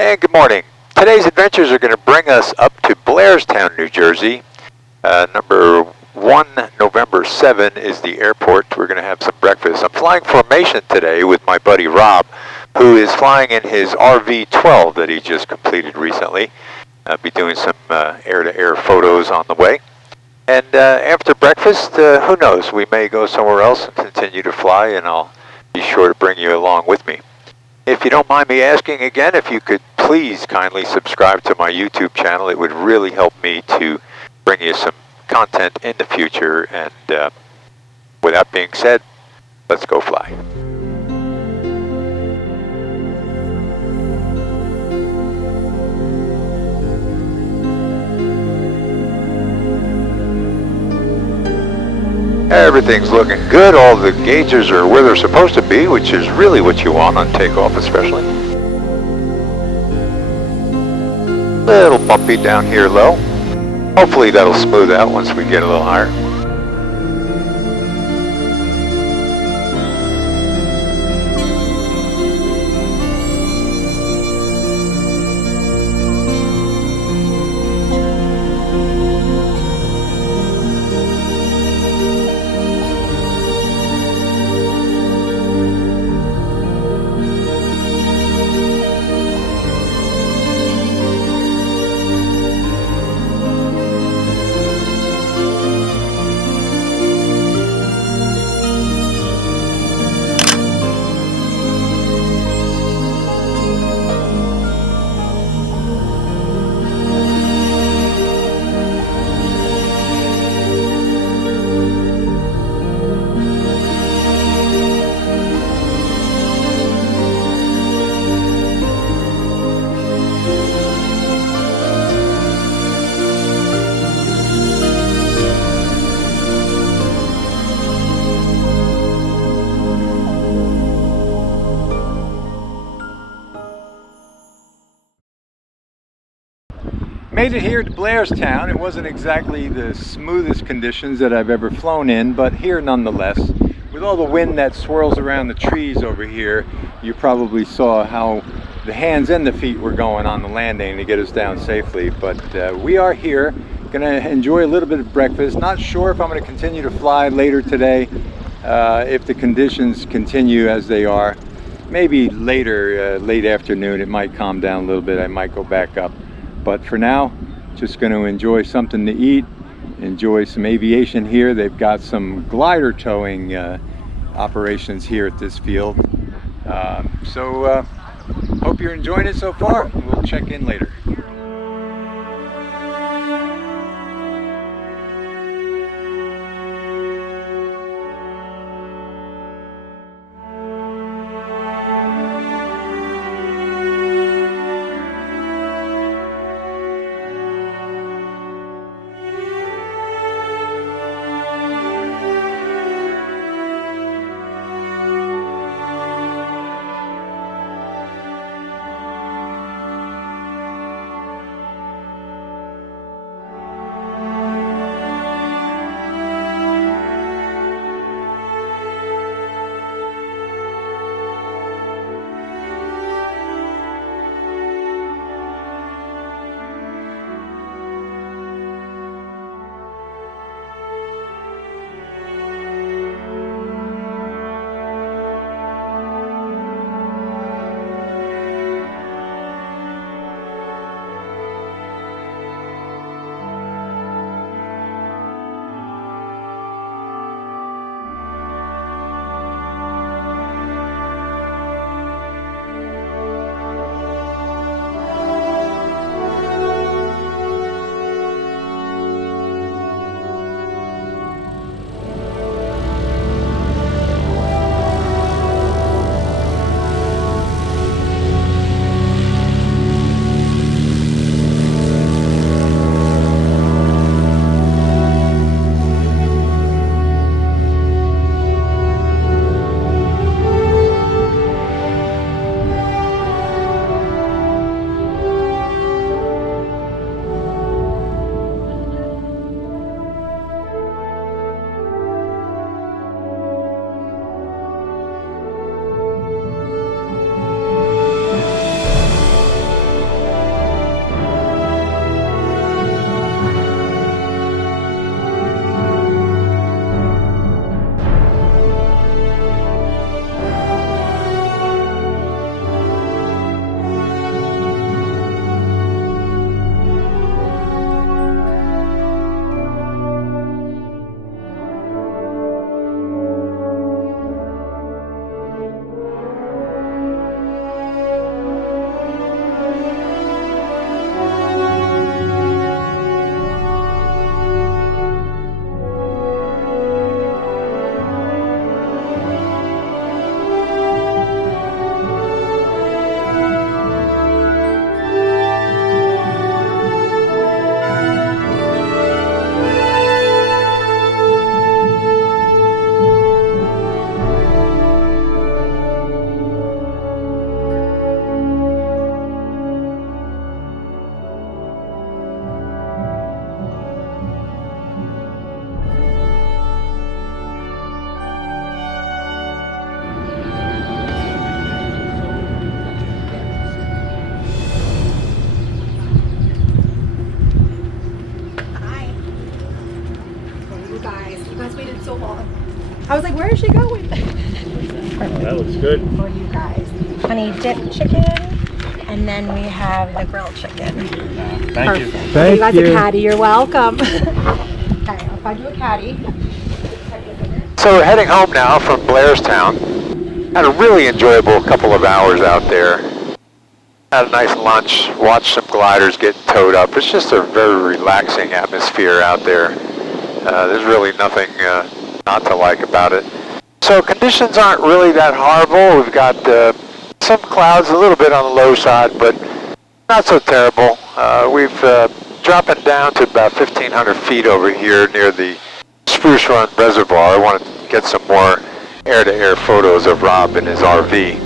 And good morning. Today's adventures are going to bring us up to Blairstown, New Jersey. Number 1, November 7 is the airport. We're going to have some breakfast. I'm flying formation today with my buddy Rob, who is flying in his RV-12 that he just completed recently. I'll be doing some air-to-air photos on the way. And after breakfast, who knows, we may go somewhere else and continue to fly, and I'll be sure to bring you along with me. If you don't mind me asking again, if you could please kindly subscribe to my YouTube channel, it would really help me to bring you some content in the future. And with that being said, let's go fly. Everything's looking good. All the gauges are where they're supposed to be, which is really what you want on takeoff especially. Little bumpy down here low. Hopefully that'll smooth out once we get a little higher. Made it here to Blairstown. It wasn't exactly the smoothest conditions that I've ever flown in, but here nonetheless. With all the wind that swirls around the trees over here, you probably saw how the hands and the feet were going on the landing to get us down safely. But we are here, gonna enjoy a little bit of breakfast. Not sure if I'm gonna continue to fly later today, if the conditions continue as they are. Maybe later, late afternoon, it might calm down a little bit. I might go back up. But for now, just going to enjoy something to eat, enjoy some aviation here. They've got some glider towing operations here at this field. So hope you're enjoying it so far. We'll check in later. adorable. I was like, where is she going? That looks good. For you guys. Honey dip chicken, and then we have the grilled chicken. Thank you. Thank you guys a caddy. You're welcome. Okay, I'll find you a caddy. So we're heading home now from Blairstown. Had a really enjoyable couple of hours out there. Had a nice lunch, watched some gliders get towed up. It's just a very relaxing atmosphere out there. There's really nothing not to like about it. So conditions aren't really that horrible. We've got some clouds, a little bit on the low side, but not so terrible. We've dropping down to about 1,500 feet over here near the Spruce Run Reservoir. I want to get some more air-to-air photos of Rob in his RV.